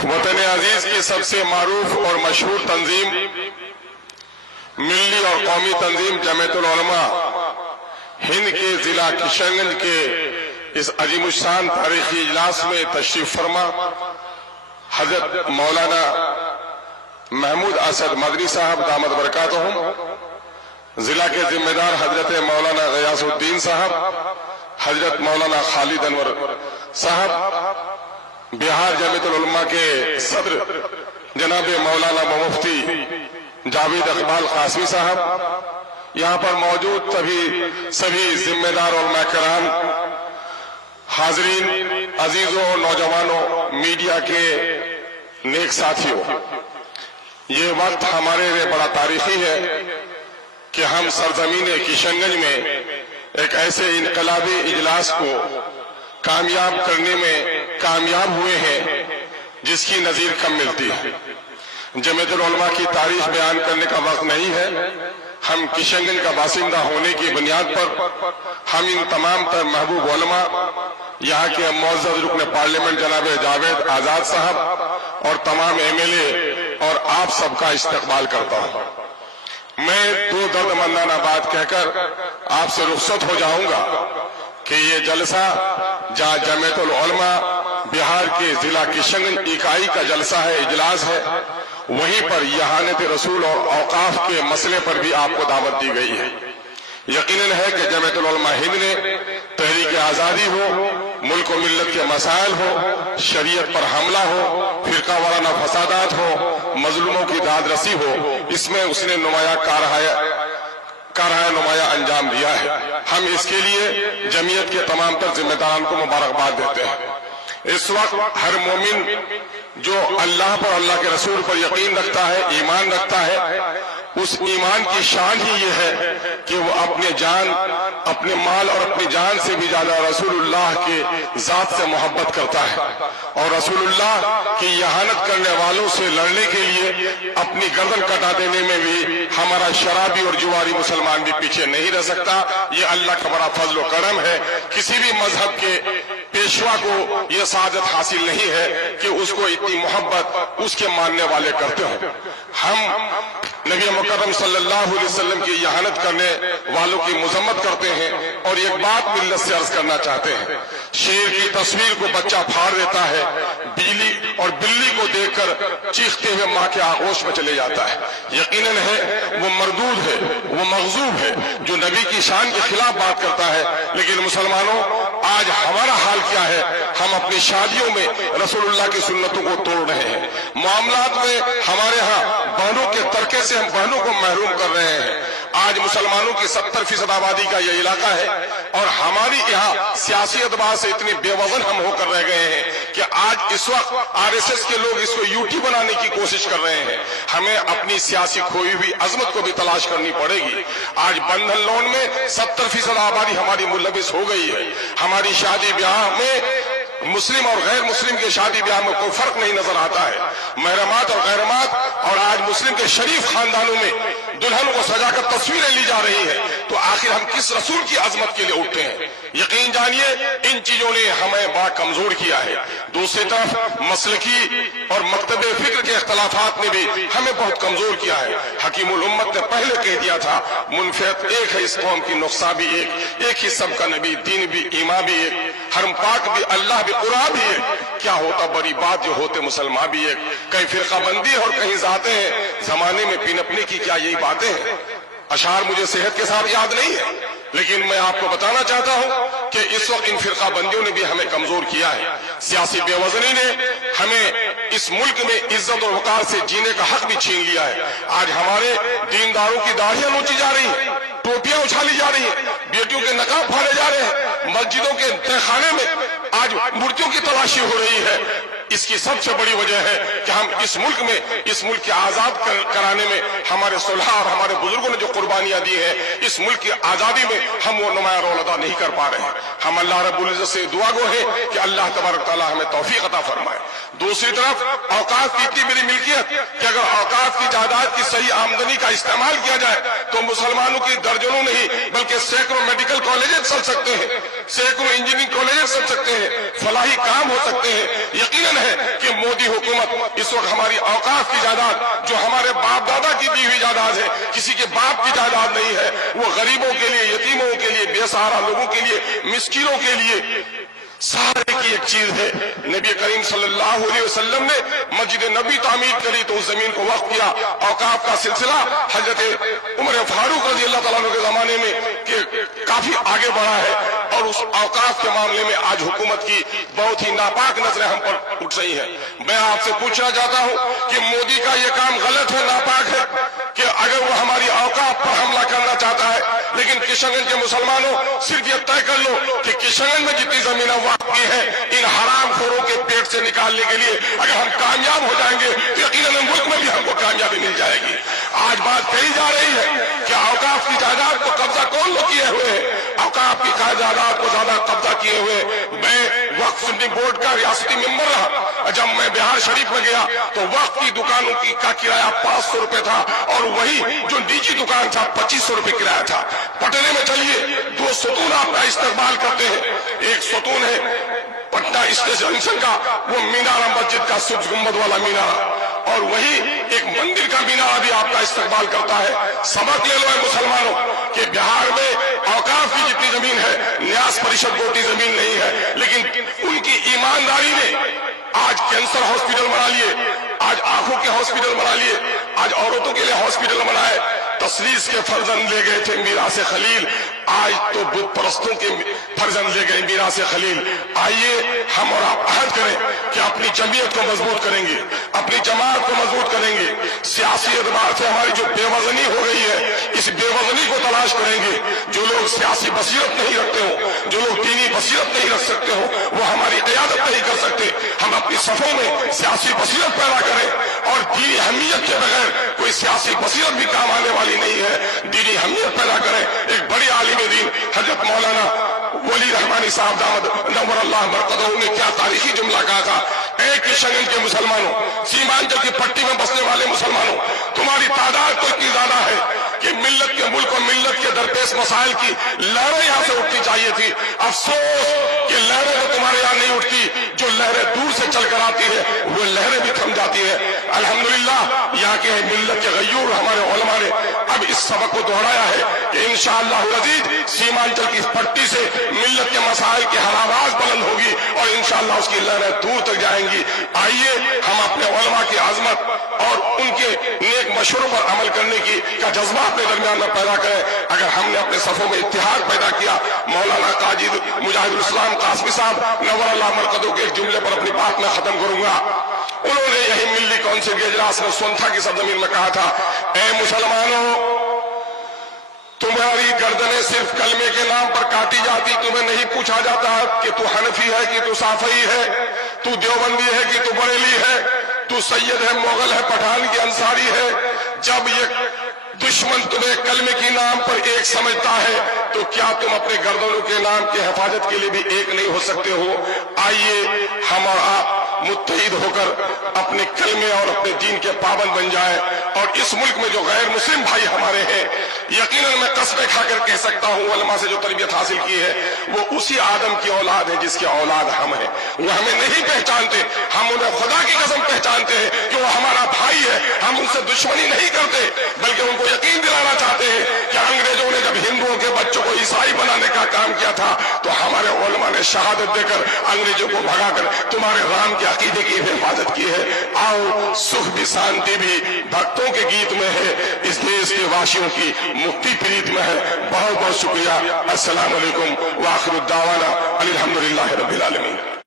वतन अजीज की सबसे मारूफ और मशहूर तंजीम मिल्ली और कौमी तंजीम जमीयतुल उलमा हिंद के जिला किशनगंज के इस अजीमुशान तारीखी इजलास में तशरीफ फरमा हजरत मौलाना महमूद असद मदनी साहब दामद बरकातहुम, जिला के जिम्मेदार हजरत मौलाना गयासुद्दीन साहब, हजरत मौलाना खालिद अनवर साहब, बिहार जमीयतुल उलमा के सदर जनाब मौलाना मुफ्ती जावेद इकबाल कासमी साहब, यहाँ पर मौजूद सभी जिम्मेदार उलमा किराम, हाजरीन, अजीजों, नौजवानों, मीडिया के नेक साथियों, ये वक्त हमारे लिए बड़ा तारीखी है कि हम सरजमीन किशनगंज में एक ऐसे इनकलाबी इजलास को कामयाब करने में कामयाब हुए हैं जिसकी नजीर कम मिलती है। जमीयतुल उलमा की तारीख बयान करने का वक्त नहीं है। हम किशनगंज का बासिंदा होने की बुनियाद पर हम इन तमाम तर महबूब उलमा, यहाँ के मुअज़्ज़ज़ रुकन पार्लियामेंट जनाब जावेद आजाद साहब और तमाम एमएलए और आप सबका इस्तकबाल करता हूँ। मैं दो दर्दमंदाना बात कहकर आपसे रुखसत हो जाऊंगा कि ये जलसा जहाँ जमीयतुल उलमा बिहार के जिला किशनगंज इकाई का जलसा है, इजलास है, वहीं पर यहानत रसूल और औकाफ के मसले पर भी आपको दावत दी गई है। यकीनन है कि जमीयतुल उलमा हिंद ने तहरीक आज़ादी हो, मुल्क और मिल्लत के मसाइल हो, शरीयत पर हमला हो, फिरका वाराना फसादात हो, मजलूमों की दाद रसी हो, इसमें उसने नुमाया नुमाया अंजाम दिया है। हम इसके लिए जमीयत के तमाम तर जिम्मेदारान को मुबारकबाद देते हैं। इस वक्त हर मोमिन जो अल्लाह पर, अल्लाह के रसूल पर यकीन रखता है, ईमान रखता है, उस ईमान की शान ही ये है कि वो अपने जान, अपने माल और अपनी जान से भी ज्यादा रसूलुल्लाह के जात से मोहब्बत करता है और रसूलुल्लाह की यहानत करने वालों से लड़ने के लिए अपनी गर्दन कटा देने में भी हमारा शराबी और जुआरी मुसलमान भी पीछे नहीं रह सकता। ये अल्लाह का बड़ा फजल व करम है। किसी भी मजहब के पेशवा को यह सादत हासिल नहीं है कि उसको इतनी मोहब्बत उसके मानने वाले करते हो। हम नबी मुकर्रम सल्लल्लाहु अलैहि वसल्लम की यहानत करने वालों की मुजम्मत करते हैं और एक बात मिल्लत से अर्ज करना चाहते हैं। शेर की तस्वीर को बच्चा फाड़ देता है, बिल्ली को देखकर चीखते हुए माँ के आगोश में चले जाता है। यकीनन है वो मरदूद है, वो मगजूब है जो नबी की शान के खिलाफ बात करता है। लेकिन मुसलमानों, आज हमारा हाल क्या है? हम अपनी शादियों में रसूलुल्लाह की सुन्नतों को तोड़ रहे हैं। मामलात में हमारे यहाँ बहनों के तरके से हम बहनों को महरूम कर रहे हैं। आज मुसलमानों की 70% आबादी का यह इलाका है और हमारी यहाँ सियासी एतबार से इतने बेवजन हम होकर रह गए हैं कि आज इस वक्त आरएसएस के लोग इसको यूटी बनाने की कोशिश कर रहे हैं। हमें अपनी सियासी खोई हुई अजमत को भी तलाश करनी पड़ेगी। आज बंधन लोन में 70% आबादी हमारी मुलविस हो गई है। हमारी शादी ब्याह में मुस्लिम और गैर मुस्लिम के शादी ब्याह में कोई फर्क नहीं नजर आता है। महरमात और गैरमात और आज मुस्लिम के शरीफ खानदानों में दुल्हन को सजाकर तस्वीरें ली जा रही हैं। तो आखिर हम किस रसूल की अजमत के लिए उठते हैं? यकीन जानिए इन चीजों ने हमें बड़ा कमजोर किया है। दूसरी तरफ मसलकी और मकतबे फिक्र के इख्तलाफात ने भी हमें बहुत कमजोर किया है। हकीमुल उम्मत ने पहले कह दिया था, मुनफियत एक है इस कौम की, नुक्सा भी एक ही सबका नबी, दीन भी, ईमान भी एक, हरम पाक भी, अल्लाह भी, कुरान भी एक। क्या होता बड़ी बात जो होते मुसलमान भी एक। कहीं फिरका बंदी और कहीं जाते हैं, जमाने में पिनपने की क्या यही बातें हैं? अशार मुझे सेहत के साथ याद नहीं है, लेकिन मैं आपको बताना चाहता हूं कि इस वक्त इन फिरका बंदियों ने भी हमें कमजोर किया है। सियासी बेवजनी ने हमें इस मुल्क में इज्जत और वकार से जीने का हक भी छीन लिया है। आज हमारे दीनदारों की दाढ़ियां नोची जा रही हैं, टोपियां उछाली जा रही हैं, बेटियों के नकाब फाड़े जा रहे हैं, मस्जिदों के तहखाने में आज मूर्तियों की तलाशी हो रही है। इसकी सबसे बड़ी वजह है कि हम इस मुल्क के आजाद कराने में हमारे सुलह और हमारे बुजुर्गों ने जो कुर्बानियां दी है, इस मुल्क की आजादी में हम वो नुमाया रोल अदा नहीं कर पा रहे हैं। हम अल्लाह रब्बुल इज्जत से दुआ गो है कि अल्लाह तबारक तआला हमें तौफीक अता फरमाए। दूसरी तरफ औकाफ की इतनी बड़ी मिल्कियत कि अगर औकाफ की जायदाद की सही आमदनी का इस्तेमाल किया जाए तो मुसलमानों की दर्जनों नहीं बल्कि सैकड़ों मेडिकल कॉलेजेस चल सकते हैं, सैकड़ों इंजीनियरिंग कॉलेजेस चल सकते हैं, फलाही काम हो सकते हैं। यकीनन मुतमईन है कि मोदी हुकूमत इस वक्त हमारी औकाफ की जायदाद, जो हमारे बाप दादा की दी हुई जायदाद है, किसी के बाप की जायदाद नहीं है, वो गरीबों के लिए, यतीमों के लिए, बेसहारा लोगों के लिए, मिस्किनों के लिए सारे की एक चीज है। नबी करीम सल्लल्लाहु अलैहि वसल्लम ने मस्जिद नबी तामीर करी तो उस जमीन को वक्फ किया। औकाफ का सिलसिला हजरत उमर फारूक रजी अल्लाह तआला अन्हु के जमाने में के काफी आगे बढ़ा है, और उस औकाफ के मामले में आज हुकूमत की बहुत ही नापाक नजरें हम पर उठ रही हैं। मैं आपसे पूछना चाहता हूं कि मोदी का ये काम गलत है, नापाक है, कि अगर वो हमारी औकाफ पर हमला करना चाहता है, लेकिन किशनगंज के मुसलमानों सिर्फ ये तय कर लो कि किशनगंज में जितनी जमीन वक्फ की है, इन हराम खोरों के पेट से निकालने के लिए अगर हम कामयाब हो जाएंगे तो यकीनन मुल्क में भी हमको कामयाबी मिल जाएगी। आज बात कही जा रही है कि औकाफ की जायदाद को कब्जा कौन लोग किए हुए हैं, औकाफ की जायदाद को ज्यादा कब्जा किए हुए। मैं वक्फ सुन्नी बोर्ड का रियासती मेंबर रहा, जब मैं बिहार शरीफ में गया तो वक्फ की दुकानों की का किराया 500 रुपए था, और वही जो निजी दुकान था 2500 रुपए किराया था। पटने में चलिए, 2 सतून आपका इस्तेमाल करते हैं। एक सतून है पटना स्टेशन का, वो मीनारा मस्जिद का सूरज गुंबद वाला मीनारा, और वही एक मंदिर का मीनारा भी आपका इस्तेमाल करता है। सबक ले लो मुसलमानों कि बिहार में औकाफ की जितनी जमीन है, न्यास परिषद को उतनी जमीन नहीं है, लेकिन उनकी ईमानदारी ने आज कैंसर हॉस्पिटल बना लिए, आज आंखों के हॉस्पिटल बना लिए, आज औरतों के लिए हॉस्पिटल बनाए। तसलीस के फर्जंद ले गए थे मीरास खलील, आज तो बुत परस्तों के फर्जंद ले गए मीरास खलील। आइए हम और आप अहद करें कि अपनी जमीयत को मजबूत करेंगे, अपनी जमात को मजबूत करेंगे। सियासी एतबार से हमारी जो बेवजनी हो गई है, इस बेवजनी को तलाश करेंगे। जो लोग सियासी बसीरत नहीं रखते हो, जो लोग दीनी बसीरत नहीं रख सकते हो, वो हमारी क़यादत नहीं कर सकते। हम अपनी सफों में सियासी बसीरत पैदा करें, और दीनी अहमियत के बगैर कोई सियासी बसीरत भी काम आने वाली नहीं है। दीनी अहमियत पैदा करें। एक बड़ी आलिम दीन हजरत मौलाना वली रहमानी साहब दामद नव्वर अल्लाह बरकतहू ने क्या तारीखी जुमला कहा था, एक किशनगंज के मुसलमानों, सीमांचल की पट्टी में बसने वाले मुसलमानों, तुम्हारी तादाद तो इतनी ज्यादा है कि मिल्लत के मुल्क और मिल्लत के दरपेश मसाइल की लहरें यहाँ से उठनी चाहिए थी। अफसोस कि लहरें तो तुम्हारे यहाँ नहीं उठती, जो लहरें दूर से चलकर आती है वो लहरें भी थम जाती है। अल्हम्दुलिल्लाह यहाँ के मिल्लत के गयूर हमारे उलमा ने अब इस सबक को दोहराया है कि इंशाअल्लाह अज़ीज़ सीमांचल की पट्टी से मिल्लत के मसाइल की हर आवाज बुलंद होगी, और इंशाअल्लाह उसकी लहरें दूर तक जाएंगी। आइए हम अपने उलमा की आजमत और उनके नेक मशवरों पर अमल करने की का जज्बा अपने दरमियान में पैदा करें। अगर हमने अपने सफों में इत्तिहाद पैदा किया, मौलाना काजी मुजाहिदुल इस्लाम कासमी साहब नव्वर अल्लाह मरकदहू के एक जुमले पर अपनी बात में खत्म करूंगा। उन्होंने यही मिल्ली काउंसिल के इजलास में सोनथा की सरजमीन में कहा था, ए मुसलमानों, तुम्हारी गर्दनें सिर्फ कलमे के नाम पर काटी जाती, तुम्हें नहीं पूछा जाता कि तू हनफी है कि तू साफई है, तू देवबंदी है कि तू बरेली है, तू सैयद है, मोगल है, पठान की अंसारी है। जब ये दुश्मन तुम्हें कलमे के नाम पर एक समझता है, तो क्या तुम अपने गर्दनों के नाम की हिफाजत के लिए भी एक नहीं हो सकते हो? आइए हम और आप मुत्तहिद होकर अपने कलमे और अपने दीन के पाबंद बन जाएं, और इस मुल्क में जो गैर मुस्लिम भाई हमारे हैं, यकीनन मैं कसमें खाकर कह सकता हूं, उलमा से जो तरबियत हासिल की है वो उसी आदम की औलाद है जिसकी औलाद हम हैं। वो हमें नहीं पहचानते, हम उन्हें खुदा की कसम पहचानते हैं कि वो हमारा भाई है। हम उनसे दुश्मनी नहीं करते, बल्कि उनको यकीन दिलाना चाहते हैं कि अंग्रेजों ने जब हिंदुओं के बच्चों को ईसाई बनाने का काम किया था, तो हमारे उलमा ने शहादत देकर अंग्रेजों को भगाकर तुम्हारे राम के अकीदे की हिफाजत की है। आओ, सुख भी शांति भी भक्तों के गीत में है, इस देश के वासियों की मुक्ति प्रीत में है। बहुत बहुत शुक्रिया। अस्सलाम वालेकुम व आखिर दावाना अनिल हम्दुलिल्लाहि रब्बिल आलमीन।